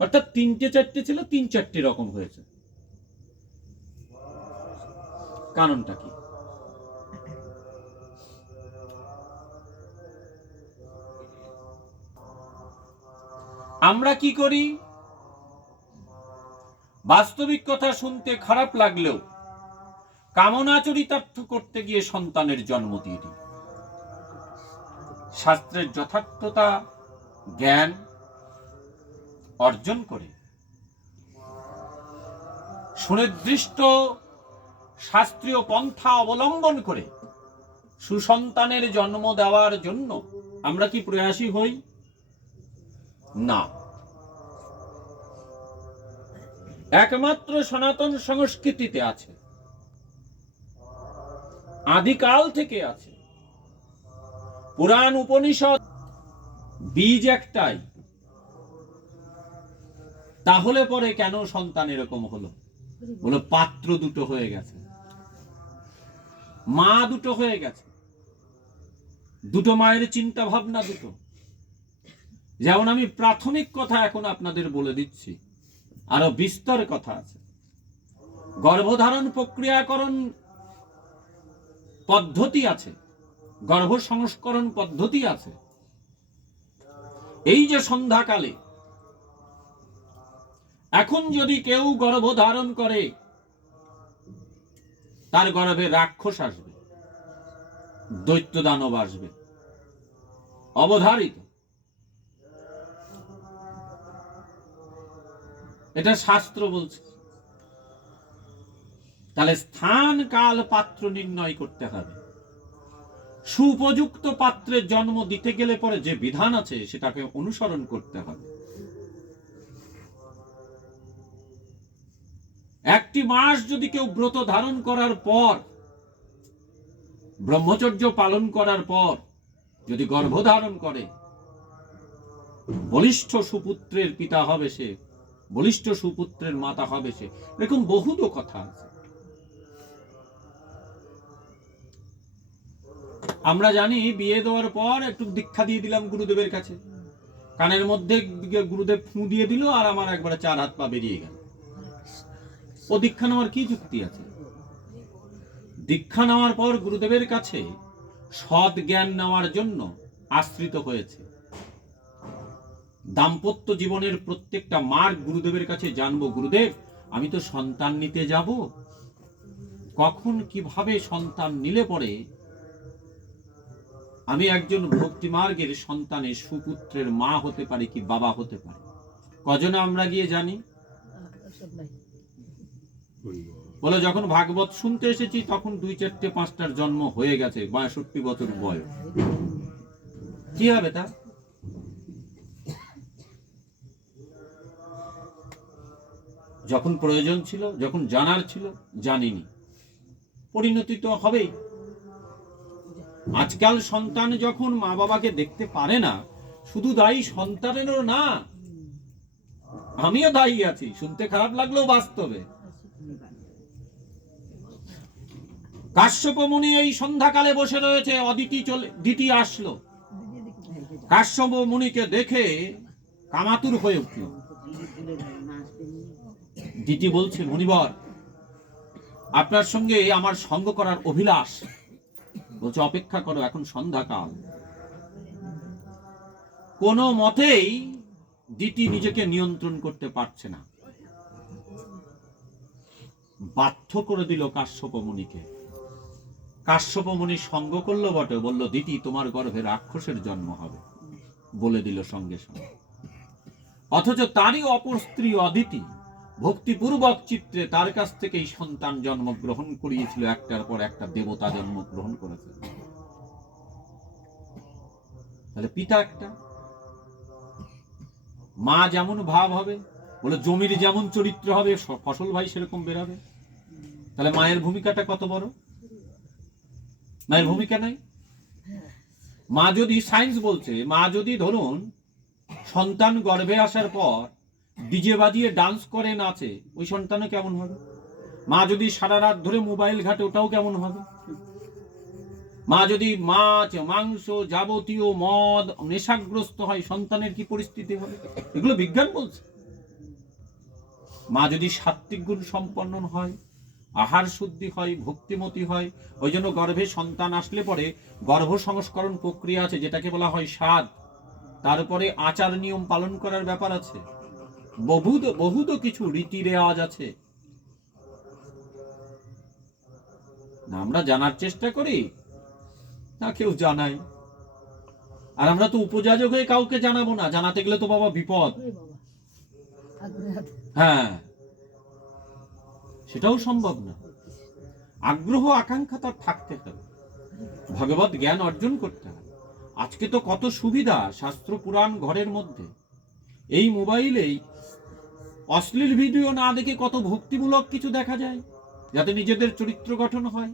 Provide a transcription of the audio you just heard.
অর্থাৎ 3-4টে ছিল, 3-4টে রকম হয়েছে। কারণটা কি? আমরা কি করি? বাস্তবিক কথা শুনতে খারাপ লাগলেও কামনা চরিতার্থ করতে গিয়ে সন্তানের জন্ম দিয়ে দিই। শাস্ত্রের যথার্থতা জ্ঞান অর্জন করে সুনির্দিষ্ট শাস্ত্রীয় পন্থা অবলম্বন করে সুসন্তানের জন্ম দেওয়ার জন্য আমরা কি প্রয়াসী হই? না। একমাত্র সনাতন সংস্কৃতিতে আছে, আদিকাল থেকে আছে। পুরাণ উপনিষদ বীজ একটাই, তাহলে পরে কেন সন্তান এরকম হলো? বলো পাত্র দুটো হয়ে গেছে, মা দুটো হয়ে গেছে, দুটো মায়ের চিন্তা ভাবনা দুটো। যেমন আমি প্রাথমিক কথা এখন আপনাদের বলে দিচ্ছি, আরো বিস্তর কথা আছে। গর্ভধারণ প্রক্রিয়াকরণ পদ্ধতি আছে, গর্ভ সংস্করণ পদ্ধতি আছে। এই যে সন্ধ্যাকালে এখন যদি কেউ গর্ভধারণ করে, তার গর্ভে রাক্ষস আসবে, দৈত্য দানব আসবে, অবধারিত। এটা শাস্ত্র বলছে। তাহলে স্থান কাল পাত্র নির্ণয় করতে হবে। সুপযুক্ত পাত্রের জন্ম দিতে গেলে পরে যে বিধান আছে সেটাকে অনুসরণ করতে হবে। একটি মাস যদি কেউ ব্রত ধারণ করার পর, ব্রহ্মচর্য পালন করার পর যদি গর্ভধারণ করে, বলিষ্ঠ সুপুত্রের পিতা হবে সে, বলিষ্ঠ সুপুত্রের মাতা হবে সে। এরকম বহু কথা আছে। আমরা জানি বিয়ে দেওয়ার পর একটু দীক্ষা দিয়ে দিলাম গুরুদেবের কাছে, কানের মধ্যে গুরুদেব ফু দিয়ে দিল আর আমার একবারে 4 হাত পা বেরিয়ে গেল। ও দীক্ষা নেওয়ার কি যুক্তি আছে? দীক্ষা নেওয়ার পর গুরুদেবের কাছে সৎ জ্ঞান নেওয়ার জন্য আশ্রিত হয়েছে। দাম্পত্য জীবনের প্রত্যেকটা মার্গ গুরুদেবের কাছে জানবো। গুরুদেব, আমি তো সন্তান নিতে যাব, কখন কিভাবে সন্তান নিলে পরে আমি একজন ভক্তি মার্গের সন্তানের সুপুত্রের মা হতে পারি কি বাবা হতে পারি? কজন আমরা গিয়ে জানি? বলো, যখন ভাগবত শুনতে এসেছি তখন 2-4-5টার জন্ম হয়ে গেছে, 62 বছর বয়স। কি হবে তা? যখন প্রয়োজন ছিল, যখন জানার ছিল, জানিনি। পরিণতি তো হবেই। আজকাল সন্তান যখন মা বাবাকে দেখতে পারে না, শুধু দায়ী সন্তানেরও না, আমিও দায়ী আছি, শুনতে খারাপ লাগলেও বাস্তবে। কাশ্যপ মুনি এই সন্ধ্যাকালে বসে রয়েছে, দিতি আসলো। কাশ্যপ মুনিকে দেখে কামাতুর হয়ে উঠল। দিতি বলছে, মুনিবর, আপনার সঙ্গে আমার সঙ্গ করার অভিলাষ। বলছে, অপেক্ষা করো, এখন সন্ধ্যাকাল। কোনো মতেই দিতি নিজেকে নিয়ন্ত্রণ করতে পারছে না, বাধ্য করে দিল কাশ্যপ মুনিকে। কাশ্যপ মুনি সঙ্গ করলো বটে, বলল, দিতি, তোমার গর্ভে রাক্ষসের জন্ম হবে, বলে দিল সঙ্গে সঙ্গে। অথচ তারই অপর স্ত্রী অদিতি ভক্তিপূর্বক চিত্রে তার কাছ থেকেই সন্তান জন্মগ্রহণ করিয়েছিল, একটার পর একটা দেবতা জন্মগ্রহণ করেছে। তাহলে পিতা একটা, মা যেমন ভাব হবে, বলে জমির যেমন চরিত্র হবে, ফসল ভাই সেরকম বেরাবে। তাহলে মায়ের ভূমিকাটা কত বড়? মায়ের ভূমিকা নাই? মা যদি, সায়েন্স বলছে, মা যদি ধরুন সন্তান গর্ভে আসার পর ডিজে বাজিয়ে ডান্স করে, নাচে, ওই সন্তানও কেমন হবে? মা যদি সারা রাত ধরে মোবাইল ঘাটে, ওটাও কেমন হবে? মা যদি মাছ মাংস যাবতীয় মদ নেশাগ্রস্ত হয়, সন্তানের কি পরিস্থিতি হবে? এগুলো বিজ্ঞান বলছে। মা যদি সাত্ত্বিক গুণ সম্পন্ন হয়, আহার শুদ্ধি হয়, ভক্তিমতী হয়, ওই জন্য গর্ভে সন্তান আসলে পরে গর্ভ সংস্করণ প্রক্রিয়া আছে, যেটাকে বলা হয় সাধ। তারপরে আচার নিয়ম পালন করার ব্যাপার আছে, বহুত কিছু রীতি রেওয়াজ আছে। না আমরা জানার চেষ্টা করি, না কেউ জানাই। আর আমরা তো উপযাজক হয়ে কাউকে জানাবো না, জানাতে গেলে তো বাবা বিপদ। হ্যাঁ, সেটাও সম্ভব না। আগ্রহ আকাঙ্ক্ষা তার থাকতে হবে, ভগবত জ্ঞান অর্জন করতে হবে। আজকে তো কত সুবিধা শাস্ত্র পুরাণ ঘরের মধ্যে, এই মোবাইলেই অশ্লীল ভিডিও না দেখে কত ভক্তিমূলক কিছু দেখা যায়, যাতে নিজেদের চরিত্র গঠন হয়।